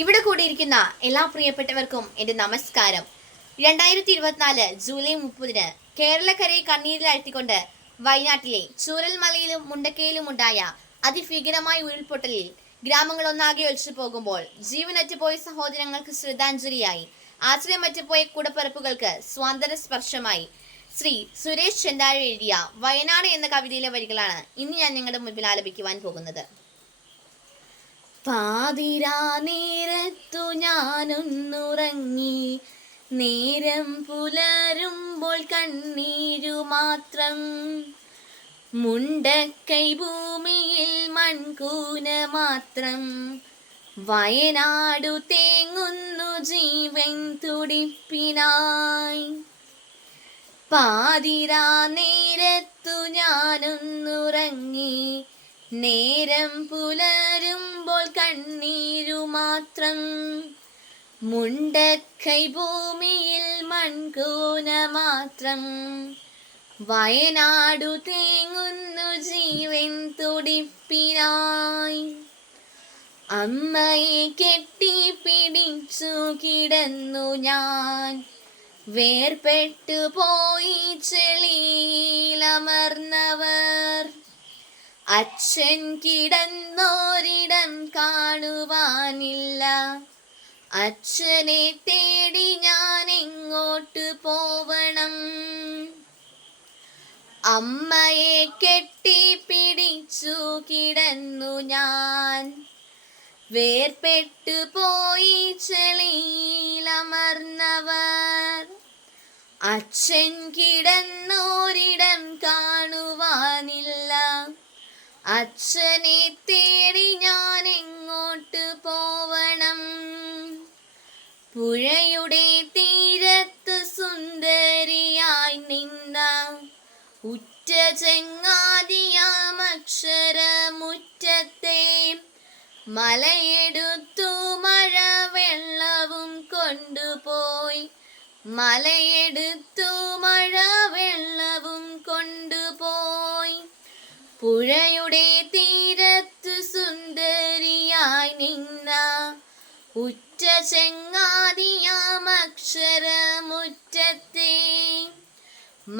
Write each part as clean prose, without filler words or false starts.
ഇവിടെ കൂടിയിരിക്കുന്ന എല്ലാ പ്രിയപ്പെട്ടവർക്കും എൻ്റെ നമസ്കാരം. 2024 ജൂലൈ 30 കേരളക്കരയെ കണ്ണീരിലാഴ്ത്തിക്കൊണ്ട് വയനാട്ടിലെ ചൂരൽമലയിലും മുണ്ടക്കയിലും ഉണ്ടായ അതിഭീകരമായ ഉരുൾപൊട്ടലിൽ ഗ്രാമങ്ങളൊന്നാകെ ഒലിച്ചു പോകുമ്പോൾ ജീവനറ്റുപോയ സഹോദരങ്ങൾക്ക് ശ്രദ്ധാഞ്ജലിയായി, ആശ്രയമറ്റുപോയ കൂടപ്പിറപ്പുകൾക്ക് സ്വാതന്ത്ര്യ സ്പർശമായി ശ്രീ സുരേഷ് ചെണ്ടാഴ എഴുതിയ വയനാട് എന്ന കവിതയിലെ വരികളാണ് ഇന്ന് ഞാൻ നിങ്ങളുടെ മുൻപിൽ ആലപിക്കുവാൻ പോകുന്നത്. പാതിരാ നേരത്തു ഞാനൊന്നുറങ്ങി, നേരം പുലരുമ്പോൾ കണ്ണീരു മാത്രം. മുണ്ടക്കൈ ഭൂമിയിൽ മൺകൂന മാത്രം. വയനാടു തേങ്ങുന്നു ജീവൻ തുടിപ്പിനായി. പാതിരാ നേരത്തു ഞാനൊന്നുറങ്ങി, നേരം പുലരുമ്പോൾ കണ്ണീരു മാത്രം. മുണ്ടക്കൈ ഭൂമിയിൽ മൺകൂന മാത്രം. വയനാടു തേങ്ങുന്നു ജീവൻ തുടിപ്പിനായി. അമ്മയെ കെട്ടിപ്പിടിച്ചു കിടന്നു ഞാൻ, വേർപെട്ടു പോയി ചെളിയിലമർന്നവർ. അച്ഛൻ കിടന്നോരിടം കാണുവാനില്ല, അച്ഛനെ തേടി ഞാൻ എങ്ങോട്ട് പോവണം. അമ്മയെ കെട്ടിപ്പിടിച്ചു കിടന്നു ഞാൻ, വേർപെട്ടു പോയി ചെളിയിലമർന്നവർ. അച്ഛൻ കിടന്നോരിടം കാണുവാനില്ല, അച്ഛനെ തേടി ഞാൻ എങ്ങോട്ട് പോവണം. പുഴയുടെ തീരത്ത് സുന്ദരിയായി നിന്ന ഉറ്റ ചെങ്ങാതിയാമക്ഷരമുറ്റത്തെ, മലയെടുത്തു മഴ വെള്ളവും കൊണ്ടുപോയി, മലയെടുത്തു മഴ വെള്ളവും കൊണ്ടുപോയി. പുഴയുടെ തീരത്തു സുന്ദരിയായി നിന്ന ഉറ്റ ചെങ്ങാതിയാമക്ഷരമുറ്റത്തെ,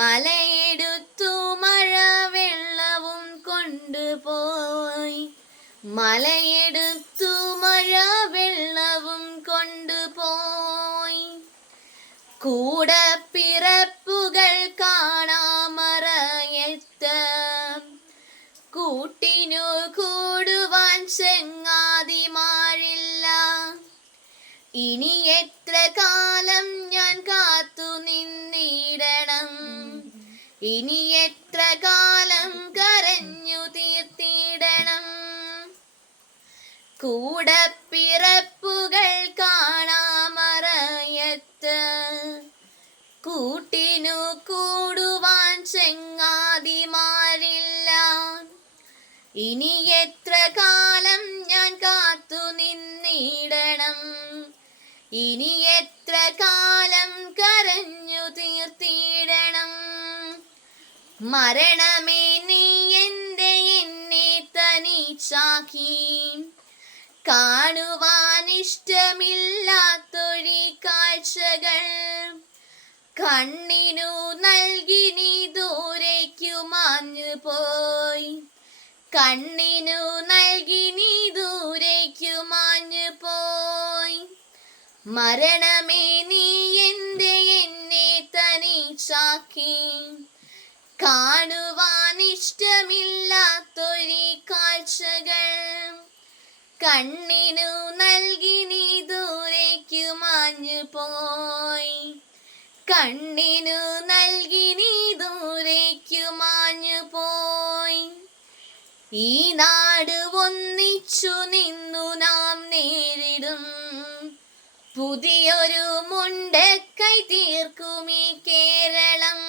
മലയെടുത്തു മഴ വെള്ളവും കൊണ്ടുപോയി, മലയെടുത്തു മഴ വെള്ളവും കൊണ്ടുപോയി. കൂടപ്പിറപ്പുകൾ കാണാമറയത്ത്, കൂട്ടിനു കൂടുവാൻ ചെങ്ങാതിമാരില്ല. ഇനി എത്ര കാലം ഞാൻ കാത്തു നിന്നിടണം, ഇനി എത്ര കാലം കരഞ്ഞു തീർത്തിടണം. കൂടപ്പിറപ്പുകൾ കാണാമറയത്ത്, കൂട്ടിനു കൂടുവാൻ ചെങ്ങാതിമാരില്ല. ഇനി എത്ര കാലം ഞാൻ കാത്തു നിന്നിടണം, ഇനി എത്ര കാലം കരഞ്ഞു തീർത്തിടണം. മരണമേ നീ എന്നെ തനിച്ചാക്കി, കാണുവാനിഷ്ടമില്ലാത്തൊരു കാഴ്ചകൾ കണ്ണിനു നൽകി നീ ദൂരേക്കു മാഞ്ഞു പോയി, കണ്ണിനു നൽകി നീ ദൂരേക്കു മാഞ്ഞു പോയി. മരണമേ നീ എന്നെ തനിച്ചാക്കി, കാണുവാനിഷ്ടമില്ലാത്തൊരു കാഴ്ചകൾ കണ്ണിനു നൽകി നീ ദൂരേക്കു മാഞ്ഞു പോയി, കണ്ണിനു നൽകി നീ ദൂരേക്കു മാഞ്ഞു പോയി. ഈ നാട് ഒന്നിച്ചു നിന്നു നാം നേരിടും, പുതിയൊരു മുണ്ടക്കൈ തീർക്കുമീ കേരളം.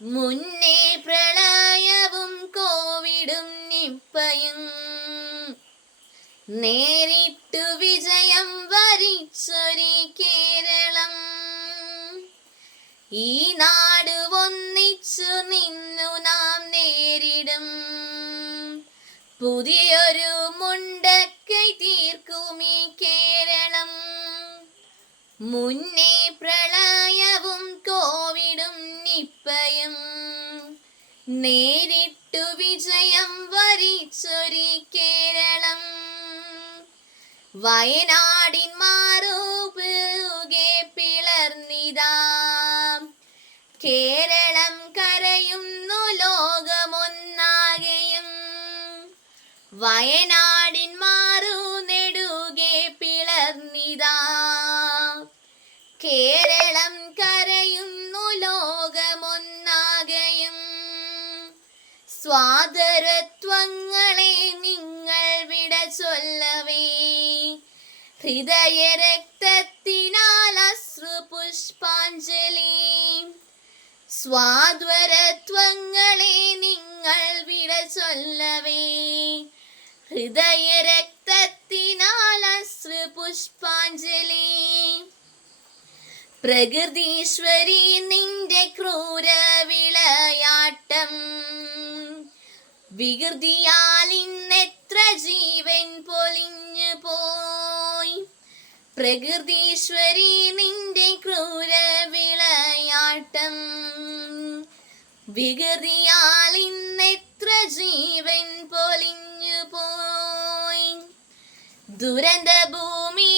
മുന്നേ പ്രളയവും കോവിഡും നിപ്പയും നേരിട്ടു വിജയം വരിച്ചൊരു കേരളം. ഈ നാട് ഒന്നിച്ചു നിന്നു നാം നേരിടും, പുതിയൊരു മുണ്ടക്കൈ തീർക്കുമീ മുന്നേ പ്രളയവും കോവിഡും നിപ്പയും നേരിട്ടു വിജയം വരിച്ചൊരു കേരളം. വയനാടിൻ മാറുപുകെ പിളർന്നിതാ, കേരളം കരയുന്നു ലോകമൊന്നാകെയും. വയനാടിൻ മാറു നെടുകെ പിളർന്നിതാ, കേരളം കരയുന്നു ലോകമൊന്നാകെയും. സ്വാതന്ത്ര്യത്വങ്ങളെ നിങ്ങൾ വിട ചൊല്ലവേ, ഹൃദയരക്തത്തിനാൽ അശ്രുപുഷ്പാഞ്ജലി. സ്വാതന്ത്ര്യത്വങ്ങളെ നിങ്ങൾ വിട ചൊല്ലവേ, ഹൃദയരക്തത്തിനാൽ അശ്രുപുഷ്പാഞ്ജലി. പ്രകൃതീശ്വരി നിന്റെ ക്രൂര വിളയാട്ടം, വികൃതിയാൽ ഇന്നെത്ര ജീവൻ പൊലിഞ്ഞു പോയി. പ്രകൃതീശ്വരി നിന്റെ ക്രൂര വിളയാട്ടം, വികൃതിയാൽ ഇന്നെത്ര ജീവൻ പൊലിഞ്ഞു പോയി. ദുരന്ത ഭൂമി